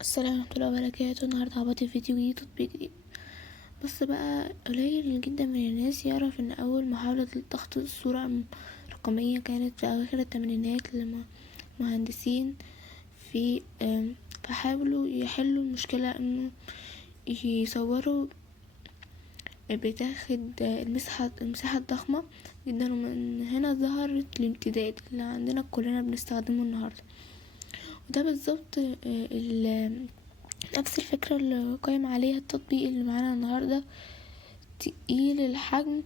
السلام ورحمة الله وبركاته. النهاردة هبطي فيديو جديد، تطبيق جديد. بس بقى قليل جدا من الناس يعرف ان اول محاولة لضغط الصورة رقمية كانت في اواخر الثمانينات لمهندسين في فحاولوا يحلوا المشكلة انه يصوروا بتاخد المساحة الضخمة جدا، ومن هنا ظهرت الامتداد اللي عندنا كلنا بنستخدمه النهاردة. وده بالظبط نفس الفكرة اللي قايم عليها التطبيق اللي معانا النهاردة: تقليل الحجم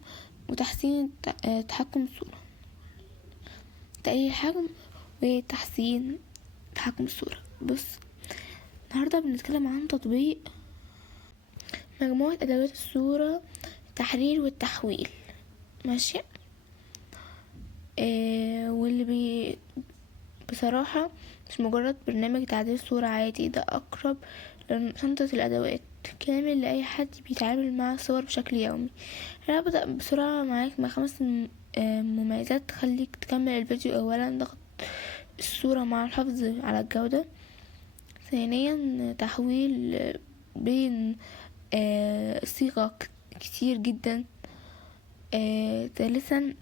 وتحسين تحكم الصورة. تقليل الحجم وتحسين تحكم الصورة. بص، النهاردة بنتكلم عن تطبيق مجموعة أدوات الصورة، التحرير والتحويل. ماشي. واللي بصراحة مش مجرد برنامج تعديل صورة عادي، ده أقرب لشنطة الأدوات كامل لأي حد بيتعامل مع الصور بشكل يومي. أنا هبدأ بسرعة معاك مع 5 مميزات تخليك تكمل الفيديو. أولا، ضغط الصورة مع الحفظ على الجودة. ثانيا، تحويل بين صيغة كتير جدا. ثالثا،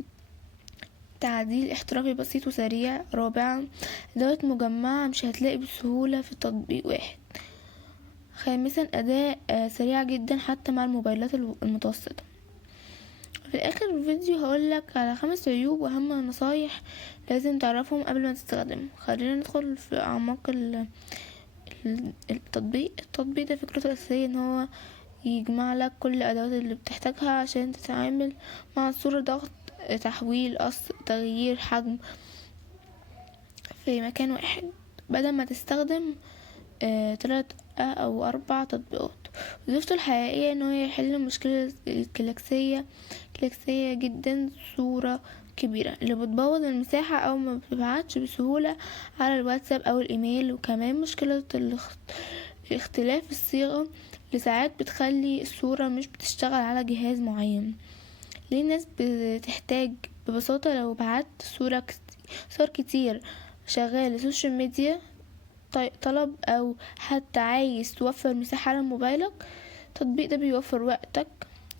تعديل احترافي بسيط وسريع. رابعا، ادوات مجمعة مش هتلاقي بسهولة في تطبيق واحد. خامسا، اداء سريع جدا حتى مع الموبايلات المتوسطة. في الاخر الفيديو هقولك على 5 عيوب واهم نصايح لازم تعرفهم قبل ما تستخدمه. خلينا ندخل في اعماق التطبيق ده فكرته الاساسية ان هو يجمع لك كل الادوات اللي بتحتاجها عشان تتعامل مع الصورة: ضغط، تحويل، قص، تغيير حجم، في مكان واحد بدل ما تستخدم 3 أو 4 تطبيقات. وظيفته الحقيقية انه يحل مشكلة الكلاكسية جدا، صورة كبيرة اللي بتبوظ المساحة او ما بتبعتش بسهولة على الواتساب او الايميل. وكمان مشكلة اختلاف الصيغة اللي ساعات بتخلي الصورة مش بتشتغل على جهاز معين. ليه الناس بتحتاج ببساطة لو بعت صور كتير شغال السوشيال ميديا طلب او حتى عايز توفر مساحة على موبايلك، التطبيق ده بيوفر وقتك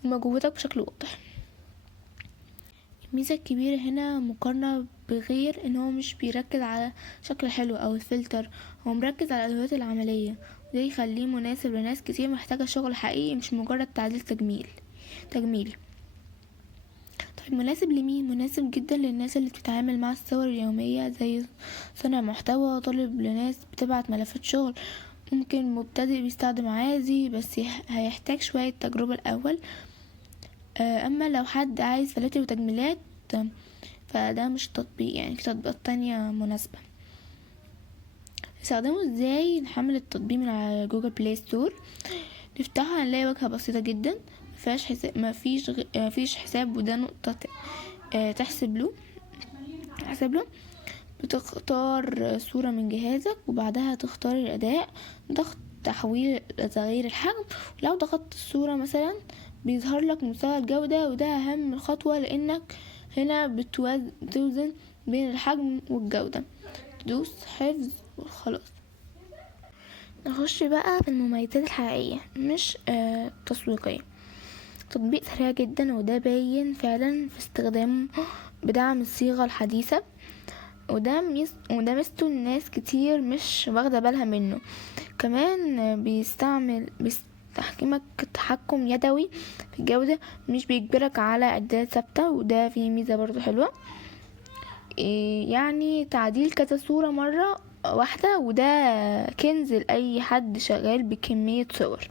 ومجهودك بشكل واضح. الميزة الكبيرة هنا مقارنة بغير ان هو مش بيركز على شكل حلو او الفلتر، هو مركز على الادوات العملية، وده يخليه مناسب لناس كتير محتاجة شغل حقيقي مش مجرد تعديل تجميلي. طيب، مناسب لمين؟ مناسب جدا للناس اللي بتتعامل مع الصور اليومية زي صانع محتوى، طالب، لناس بتبعت ملفات شغل، ممكن مبتدئ بيستخدم عادي بس هيحتاج شوية تجربة الأول. أما لو حد عايز فلاتر وتجميلات فده مش تطبيق، يعني في تطبيقات تانية مناسبة. نستخدمه ازاي؟ نحمل التطبيق من على جوجل بلاي ستور، نفتحه هنلاقي واجهة بسيطة جدا، مفيش حساب، وده نقطة تحسب له. بتختار صورة من جهازك وبعدها تختار الأداء: ضغط، تحويل، تغيير الحجم. ولو ضغطت الصورة مثلا بيظهر لك مستوى الجودة، وده أهم خطوة لأنك هنا بتوزن بين الحجم والجودة. تدوس حفظ وخلاص. نخش بقى في المميزات الحقيقية مش تسويقية. تطبيق سريع جدا، وده باين فعلا في استخدامه، بدعم الصيغة الحديثة، وده ميزته الناس كتير مش واخدة بالها منه. كمان بيستحكمك تحكم يدوي في الجودة، مش بيجبرك على اعداد ثابتة، وده فيه ميزة برضو حلوة، يعني تعديل كذا صورة مرة واحدة، وده كنز لأي حد شغال بكمية صور.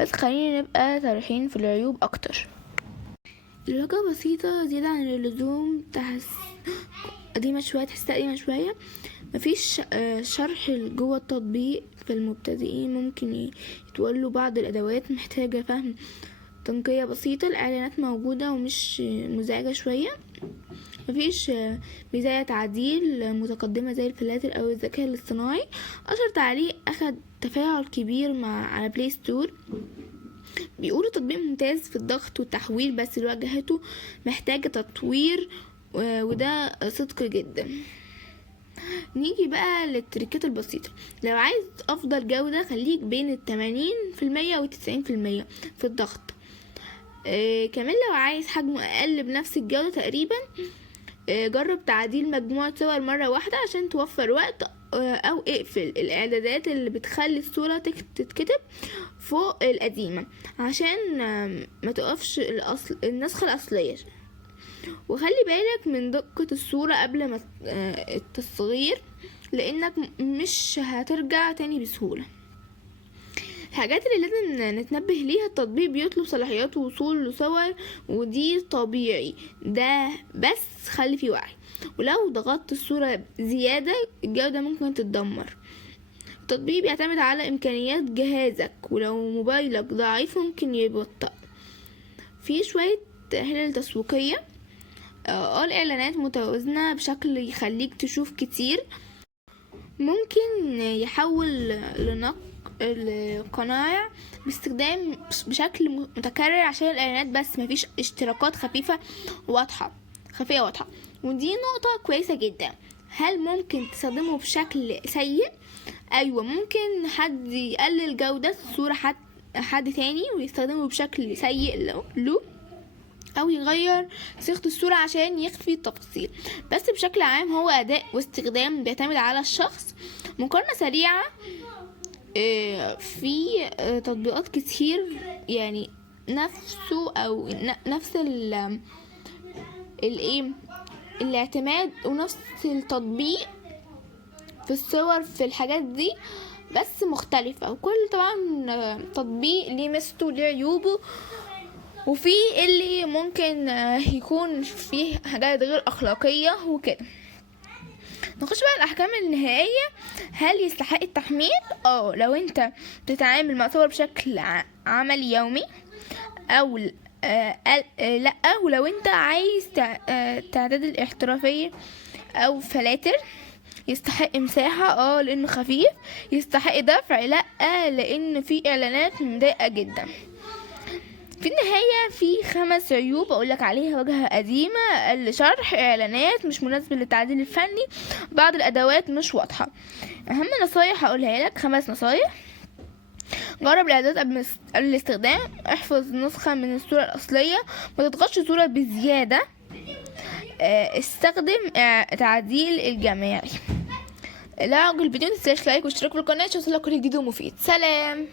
بس خلينا نبقى صريحين في العيوب اكتر. الواجهة بسيطة زيادة عن اللزوم، قديمة شوية. مفيش شرح جوه التطبيق، في المبتدئين ممكن يتولوا بعض الادوات محتاجة فهم تنقية بسيطة. الاعلانات موجودة ومش مزعجة شوية. مفيش مزايا تعديل متقدمة زي الفلاتر او الذكاء الاصطناعي. اشهر تعليق اخد تفاعل كبير على بلاي ستور، بيقولوا تطبيق ممتاز في الضغط والتحويل بس واجهته محتاجة تطوير، وده صدق جدا. نيجي بقى للتريكات البسيطة. لو عايز افضل جودة خليك بين 80% و90% في الضغط. كمان لو عايز حجمه اقل بنفس الجودة تقريبا، جرب تعديل مجموعة صور مرة واحدة عشان توفر وقت، او اقفل الاعدادات اللي بتخلي الصورة تتكتب فوق القديمة عشان ما تقفش النسخة الاصلية. وخلي بالك من دقة الصورة قبل ما التصغير، لانك مش هترجع تاني بسهولة. الحاجات اللي لازم نتنبه ليها: التطبيق بيطلب صلاحيات وصول لصور، ودي طبيعي ده، بس خلي فيه وعي. ولو ضغطت الصورة زيادة الجودة ممكن تتدمر. التطبيق بيعتمد على إمكانيات جهازك، ولو موبايلك ضعيف ممكن يبطأ. في شوية حلل تسويقية. الإعلانات متوازنة بشكل يخليك تشوف كتير. ممكن يحول لنقل القناع باستخدام بشكل متكرر عشان الإعلانات بس، مفيش اشتراكات خفيفة واضحة. ودي نقطة كويسة جدا. هل ممكن تستخدمه بشكل سيء؟ أيوة، ممكن حد يقلل جودة الصورة حد تاني ويستخدمه بشكل سيء له، أو يغير صيغة الصورة عشان يخفي التفاصيل. بس بشكل عام هو أداء واستخدام بيعتمد على الشخص. مقارنة سريعة: في تطبيقات كتير يعني نفسه او نفس الاعتماد ونفس التطبيق في الصور في الحاجات دي، بس مختلفة. وكل طبعا تطبيق ليه ميزته وليه عيوبه، وفي اللي ممكن يكون فيه حاجات غير اخلاقية وكده. نخش بقى الاحكام النهائيه. هل يستحق التحميل؟ لو انت بتتعامل مع صور بشكل عملي يومي، او لا. ولو انت عايز تعداد الاحترافيه او فلاتر. يستحق مساحه لانه خفيف. يستحق دفع؟ لا، لان في اعلانات مضايقه جدا. في النهاية في 5 عيوب أقولك عليها: واجهة قديمة، أقل شرح، إعلانات مش مناسبة للتعديل الفني، بعض الأدوات مش واضحة. أهم نصايح هقولها لك: 5 نصايح. جرب الإعدادات قبل الاستخدام. احفظ نسخة من الصورة الأصلية، ما تضغطش صورة بزيادة. استخدم تعديل الجماعي. لا عجل الفيديو، متنساش لايك واشتراك في القناة عشان يوصلك كل جديد ومفيد. سلام.